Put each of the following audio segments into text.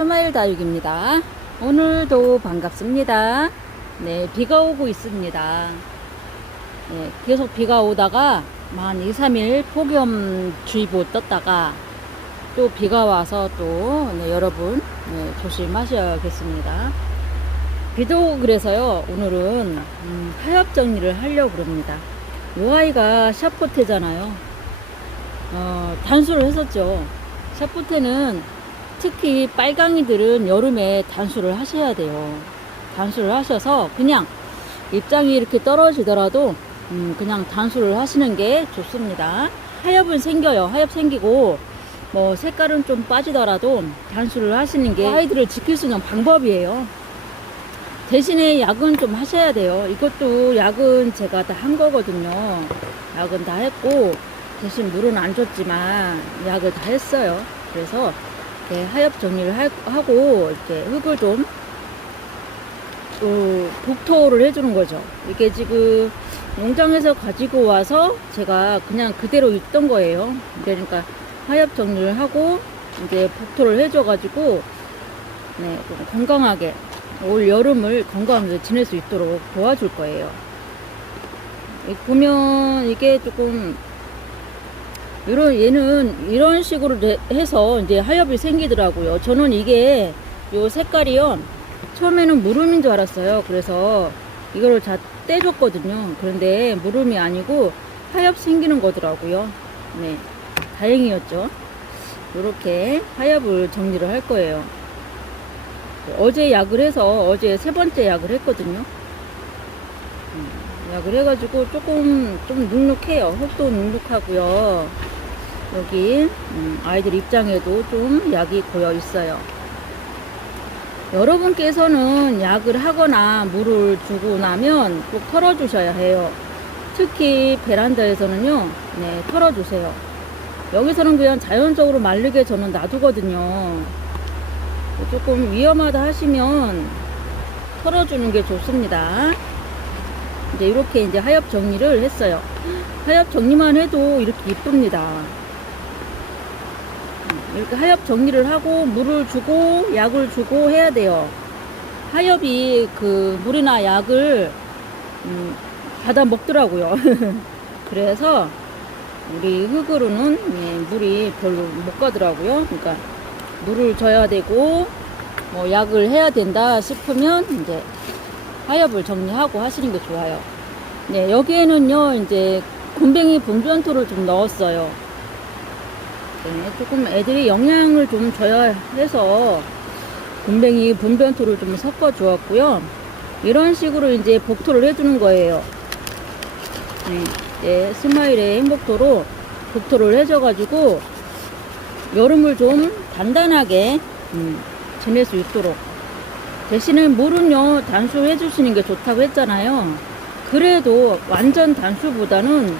스마일 다육입니다. 오늘도 반갑습니다. 네, 비가 오고 있습니다. 네, 계속 비가 오다가 한 2, 3일 폭염주의보 떴다가 또 비가 와서 또 여러분 조심하셔야겠습니다. 비도 그래서요, 오늘은 타협 정리를 하려고 그럽니다. 이 아이가 샤포테잖아요. 단수를 했었죠. 샤포테는 특히 빨강이들은 여름에 단수를 하셔야 돼요. 단수를 하셔서 그냥 입장이 이렇게 떨어지더라도 그냥 단수를 하시는 게 좋습니다. 하엽은 생겨요. 하엽 생기고 뭐 색깔은 좀 빠지더라도 단수를 하시는 게 아이들을 지킬 수 있는 방법이에요. 대신에 약은 좀 하셔야 돼요. 이것도 약은 제가 다 한 거거든요. 약은 다 했고 대신 물은 안 줬지만 약을 다 했어요. 그래서 이렇게 하엽 정리를 하고 이렇게 흙을 좀 복토를 해주는 거죠. 이게 지금 농장에서 가지고 와서 제가 그냥 그대로 있던 거예요. 그러니까 하엽 정리를 하고 이제 복토를 해줘가지고 건강하게 올 여름을 건강하게 지낼 수 있도록 도와줄 거예요. 보면 이게 조금 얘는 이런 식으로 해서 이제 하엽이 생기더라고요. 저는 이게 요 색깔이요, 처음에는 무름인 줄 알았어요. 그래서 이거를 다 떼줬거든요. 그런데 무름이 아니고 하엽 생기는 거더라고요. 네, 다행이었죠. 이렇게 하엽을 정리를 할 거예요. 어제 약을 해서 어제 세 번째 약을 했거든요. 약을 해가지고 조금 좀 눅눅해요. 흙도 눅눅하고요. 여기 아이들 입장에도 좀 약이 고여 있어요. 여러분께서는 약을 하거나 물을 주고 나면 꼭 털어주셔야 해요. 특히 베란다에서는요, 털어주세요. 여기서는 그냥 자연적으로 마르게 저는 놔두거든요. 조금 위험하다 하시면 털어주는 게 좋습니다. 이제 이렇게 이제 하엽 정리를 했어요. 하엽 정리만 해도 이렇게 이쁩니다. 이렇게 하엽 정리를 하고 물을 주고 약을 주고 해야 돼요. 하엽이 그 물이나 약을 받아 먹더라고요. 그래서 우리 흙으로는 물이 별로 못 가더라고요. 그러니까 물을 줘야 되고 뭐 약을 해야 된다 싶으면 이제 하엽을 정리하고 하시는 게 좋아요. 네, 여기에는요 이제 굼벵이 분변토를 좀 넣었어요. 네, 조금 애들이 영양을 좀 줘야 해서 굼벵이 분변토를 좀 섞어 주었고요. 이런 식으로 이제 복토를 해주는 거예요. 네, 스마일의 행복토로 복토를 해줘가지고 여름을 좀 단단하게 지낼 수 있도록. 대신에 물은요 단수 해주시는 게 좋다고 했잖아요. 그래도 완전 단수보다는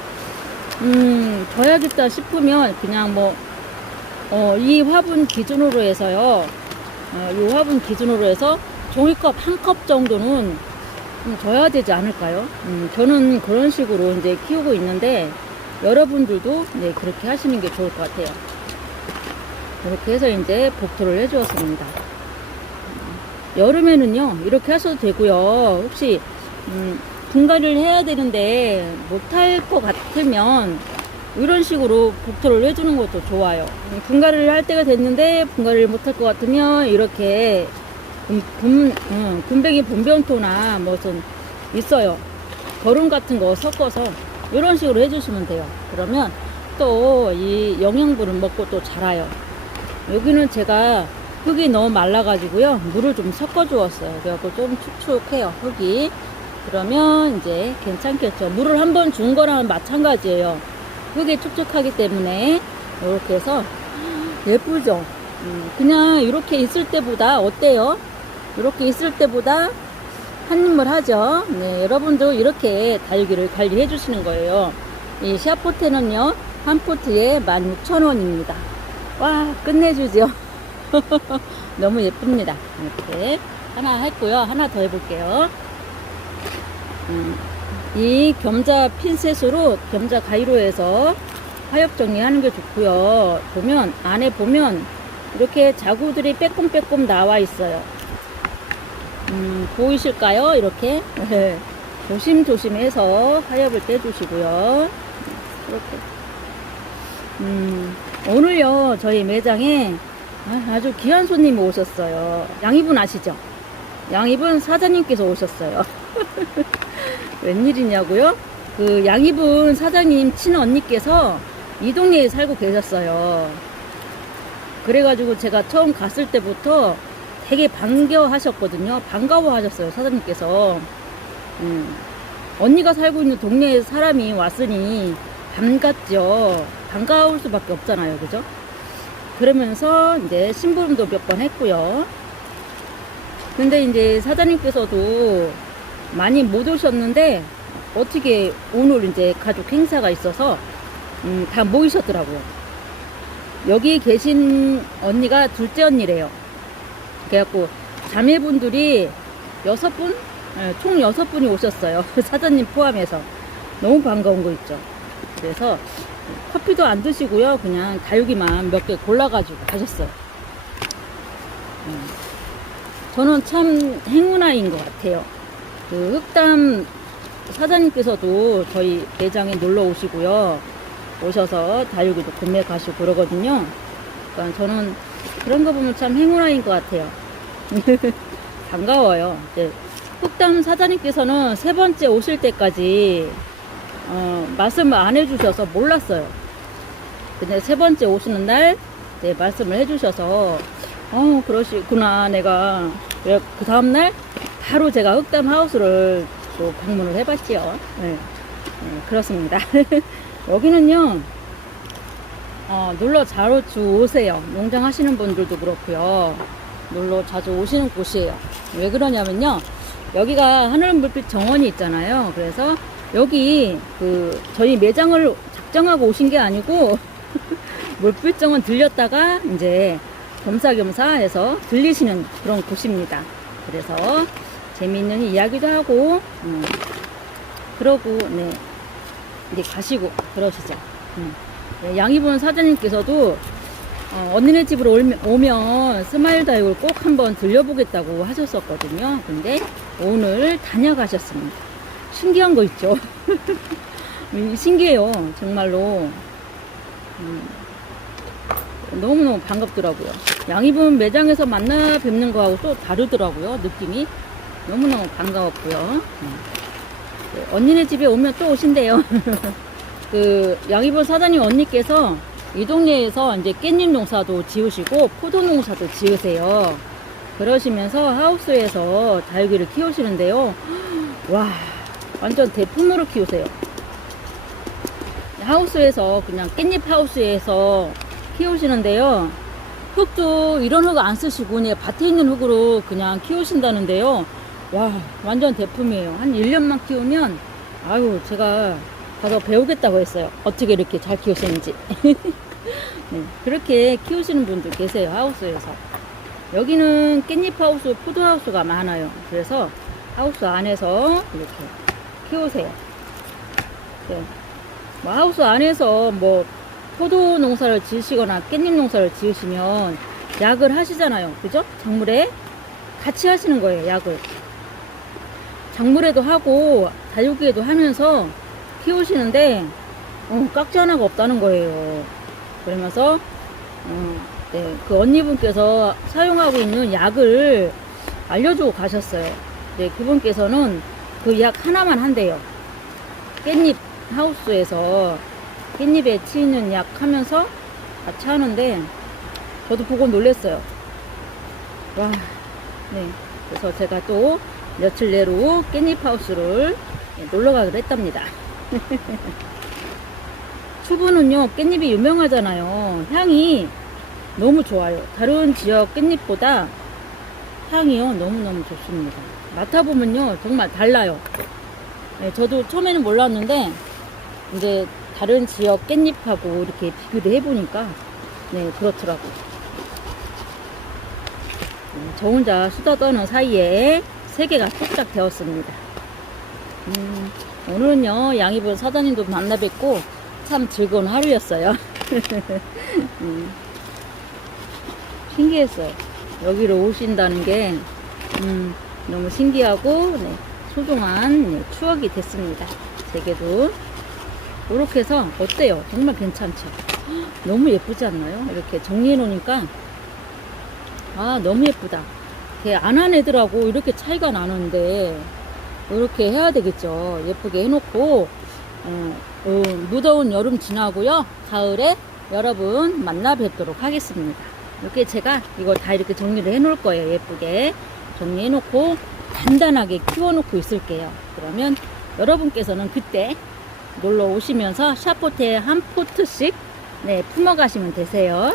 줘야겠다 싶으면 그냥 이 화분 기준으로 해서요, 이 화분 기준으로 해서 종이컵 한 컵 정도는 줘야 되지 않을까요? 저는 그런 식으로 이제 키우고 있는데 여러분들도 그렇게 하시는 게 좋을 것 같아요. 이렇게 해서 이제 복토를 해주었습니다. 여름에는요 이렇게 하셔도 되고요. 혹시 분갈이를 해야 되는데 못할 것 같으면 이런 식으로 복토를 해주는 것도 좋아요. 분갈이를 할 때가 됐는데 분갈이를 못할 것 같으면 이렇게 굼벵이 분변토나 무슨 있어요. 거름 같은 거 섞어서 이런 식으로 해주시면 돼요. 그러면 또 이 영양분을 먹고 또 자라요. 여기는 제가 흙이 너무 말라가지고요, 물을 좀 섞어 주었어요. 그래갖고 좀 축축해요, 흙이. 그러면 이제 괜찮겠죠. 물을 한번 준 거랑 마찬가지예요. 흙이 축축하기 때문에. 이렇게 해서 예쁘죠. 그냥 이렇게 있을 때보다 어때요? 이렇게 있을 때보다 한입을 하죠. 네, 여러분도 이렇게 다육이를 관리해 주시는 거예요. 이 샤포테는요 한 포트에 16,000원입니다 와, 끝내주죠. 너무 예쁩니다. 이렇게 하나 했고요. 하나 더 해볼게요. 이 겸자 핀셋으로, 겸자 가위로 해서 하엽 정리하는 게 좋고요. 안에 보면 이렇게 자구들이 빼꼼빼꼼 나와 있어요. 보이실까요? 이렇게 조심조심해서 하엽을 떼주시고요. 이렇게. 오늘요 저희 매장에 아주 귀한 손님이 오셨어요. 양이분 아시죠? 양이분 사장님께서 오셨어요. 웬일이냐고요? 그 양이분 사장님 친언니께서 이 동네에 살고 계셨어요. 그래가지고 제가 처음 갔을 때부터 되게 반겨하셨거든요. 반가워하셨어요, 사장님께서. 언니가 살고 있는 동네에 사람이 왔으니 반갑죠. 반가울 수밖에 없잖아요, 그죠? 그러면서 이제 심부름도 몇 번 했고요. 근데 이제 사장님께서도 많이 못 오셨는데 어떻게 오늘 이제 가족 행사가 있어서 다 모이셨더라고요. 여기 계신 언니가 둘째 언니래요. 그래갖고 자매분들이 6분? 총 6분이 오셨어요. 사장님 포함해서. 너무 반가운 거 있죠. 그래서 커피도 안 드시고요. 그냥 다육이만 몇 개 골라가지고 가셨어요. 저는 참 행운아인 것 같아요. 그 흑담 사장님께서도 저희 매장에 놀러 오시고요. 오셔서 다육이도 구매 가시고 그러거든요. 그러니까 저는 그런 거 보면 참 행운아인 것 같아요. 반가워요. 이제 흑담 사장님께서는 3번째 오실 때까지 말씀을 안 해주셔서 몰랐어요. 근데 3번째 오시는 날 말씀을 해주셔서 그러시구나. 내가 그 다음날 바로 제가 흑담 하우스를 또 방문을 해봤지요. 네, 그렇습니다. 여기는요 놀러 자주 오세요. 농장 하시는 분들도 그렇고요. 놀러 자주 오시는 곳이에요. 왜 그러냐면요, 여기가 하늘물빛 정원이 있잖아요. 그래서 여기 저희 매장을 작정하고 오신 게 아니고 물빛 정원 들렸다가 이제 겸사겸사 해서 들리시는 그런 곳입니다. 그래서 재미있는 이야기도 하고 그러고 이제 가시고 그러시죠. 네, 양이분 사장님께서도 언니네 집으로 오면 스마일 다육을 꼭 한번 들려보겠다고 하셨었거든요. 근데 오늘 다녀가셨습니다. 신기한 거 있죠. 신기해요, 정말로. 너무너무 반갑더라고요. 양이분 매장에서 만나 뵙는 거하고 또 다르더라고요, 느낌이. 너무너무 반가웠고요. 네, 언니네 집에 오면 또 오신대요. 양이분 사장님 언니께서 이 동네에서 이제 깻잎 농사도 지으시고 포도 농사도 지으세요. 그러시면서 하우스에서 다육이를 키우시는데요. 와, 완전 대품으로 키우세요. 하우스에서 그냥 깻잎 하우스에서 키우시는데요. 흙도 이런 흙 안 쓰시고 그냥 밭에 있는 흙으로 그냥 키우신다는데요. 와, 완전 대품이에요. 한 1년만 키우면 제가 가서 배우겠다고 했어요. 어떻게 이렇게 잘 키우시는지. 네, 그렇게 키우시는 분들 계세요, 하우스에서. 여기는 깻잎 하우스, 포도 하우스가 많아요. 그래서 하우스 안에서 이렇게 키우세요. 네. 뭐 하우스 안에서 뭐 포도 농사를 지으시거나 깻잎 농사를 지으시면 약을 하시잖아요. 그죠? 작물에 같이 하시는 거예요, 약을. 작물에도 하고 다육이에도 하면서 키우시는데 깍지 하나가 없다는 거예요. 그러면서 네, 그 언니분께서 사용하고 있는 약을 알려주고 가셨어요. 네, 그분께서는 그 약 하나만 한대요. 깻잎 하우스에서 깻잎에 치는 약 하면서 같이 하는데 저도 보고 놀랐어요. 와, 네. 그래서 제가 또 며칠 내로 깻잎 하우스를 놀러 가기로 했답니다. 추부는요, 깻잎이 유명하잖아요. 향이 너무 좋아요. 다른 지역 깻잎보다 향이요, 너무너무 좋습니다. 맡아보면요, 정말 달라요. 네, 저도 처음에는 몰랐는데, 이제 다른 지역 깻잎하고 이렇게 비교를 해보니까, 네, 그렇더라고요. 저 혼자 수다 떠는 사이에 3개가 뚝딱 되었습니다. 오늘은요, 양이분 사장님도 만나 뵙고 참 즐거운 하루였어요. 신기했어요. 여기로 오신다는 게 너무 신기하고 네, 소중한 네, 추억이 됐습니다. 제게도 이렇게 해서 어때요? 정말 괜찮죠? 너무 예쁘지 않나요? 이렇게 정리해 놓으니까 아 너무 예쁘다. 안 한 애들하고 이렇게 차이가 나는데 이렇게 해야 되겠죠. 예쁘게 해놓고 무더운 여름 지나고요. 가을에 여러분 만나 뵙도록 하겠습니다. 이렇게 제가 이거 다 이렇게 정리를 해 놓을 거예요. 예쁘게 정리해 놓고 단단하게 키워 놓고 있을게요. 그러면 여러분께서는 그때 놀러 오시면서 샤포테 한 포트씩 네, 품어 가시면 되세요.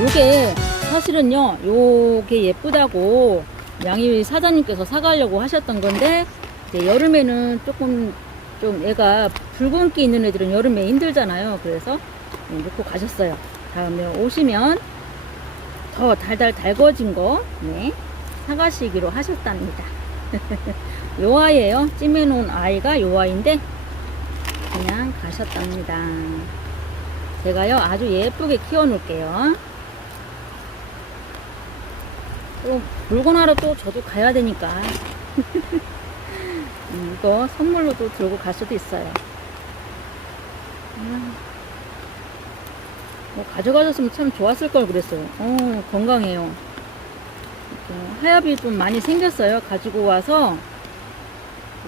요게 사실은요 요게 예쁘다고 양이 사장님께서 사가려고 하셨던 건데 이제 여름에는 조금 좀 얘가 붉은기 있는 애들은 여름에 힘들잖아요. 그래서 놓고 가셨어요. 다음에 오시면 더 달달 달궈진 거 네, 사가시기로 하셨답니다. 요 아이예요. 찜해놓은 아이가 요 아이인데 그냥 가셨답니다. 제가요 아주 예쁘게 키워 놓을게요. 또 물건 하러 또 저도 가야 되니까 이거 선물로도 들고 갈 수도 있어요. 뭐 가져가셨으면 참 좋았을 걸 그랬어요. 건강해요. 하엽이 좀 많이 생겼어요. 가지고 와서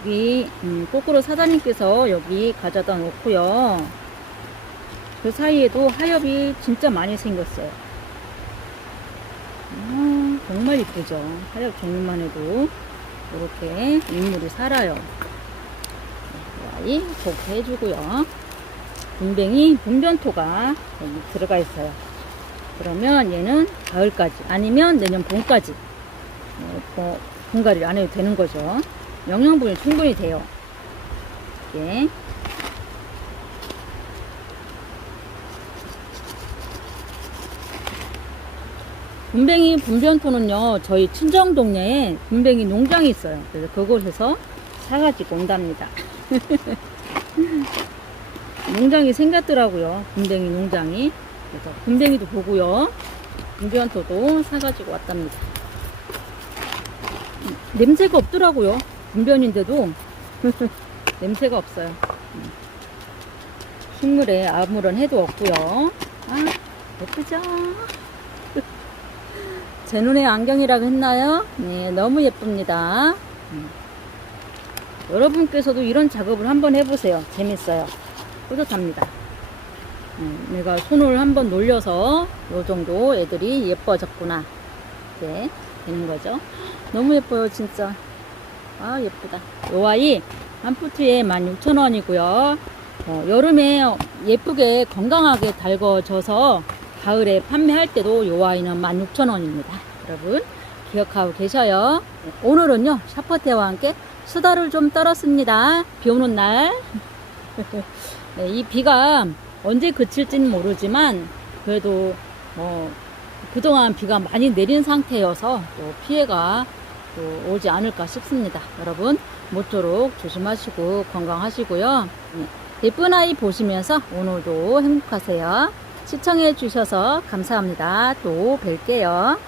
여기 꼬꾸로 사장님께서 여기 가져다 놓고요. 그 사이에도 하엽이 진짜 많이 생겼어요. 정말 이쁘죠. 하엽 종류만 해도 이렇게 인물이 살아요. 아이 그렇게 해주고요. 분뱅이 분변토가 여기 들어가 있어요. 그러면 얘는 가을까지 아니면 내년 봄까지 분갈이를 안 해도 되는 거죠. 영양분이 충분히 돼요. 이렇게. 분뱅이 분변토는요 저희 친정 동네에 분뱅이 농장이 있어요. 그래서 그곳에서 사가지고 온답니다. 농장이 생겼더라고요. 분뱅이 농장이. 그래서 분뱅이도 보고요. 분변토도 사가지고 왔답니다. 냄새가 없더라고요. 분변인데도 냄새가 없어요. 식물에 아무런 해도 없고요. 아 예쁘죠? 제 눈의 안경이라고 했나요? 네, 너무 예쁩니다. 여러분께서도 이런 작업을 한번 해보세요. 재밌어요. 뿌듯합니다. 내가 손을 한번 놀려서 요 정도 애들이 예뻐졌구나. 이렇게 되는 거죠. 너무 예뻐요, 진짜. 아, 예쁘다. 요 아이 한 푸트에 16,000원이고요. 여름에 예쁘게 건강하게 달궈져서 가을에 판매할 때도 요 아이는 16,000원입니다. 여러분 기억하고 계셔요. 오늘은요 샤퍼테와 함께 수다를 좀 떨었습니다. 비 오는 날. 네, 이 비가 언제 그칠지는 모르지만 그래도 그동안 비가 많이 내린 상태여서 또 피해가 또 오지 않을까 싶습니다. 여러분 모쪼록 조심하시고 건강하시고요. 네, 예쁜 아이 보시면서 오늘도 행복하세요. 시청해 주셔서 감사합니다. 또 뵐게요.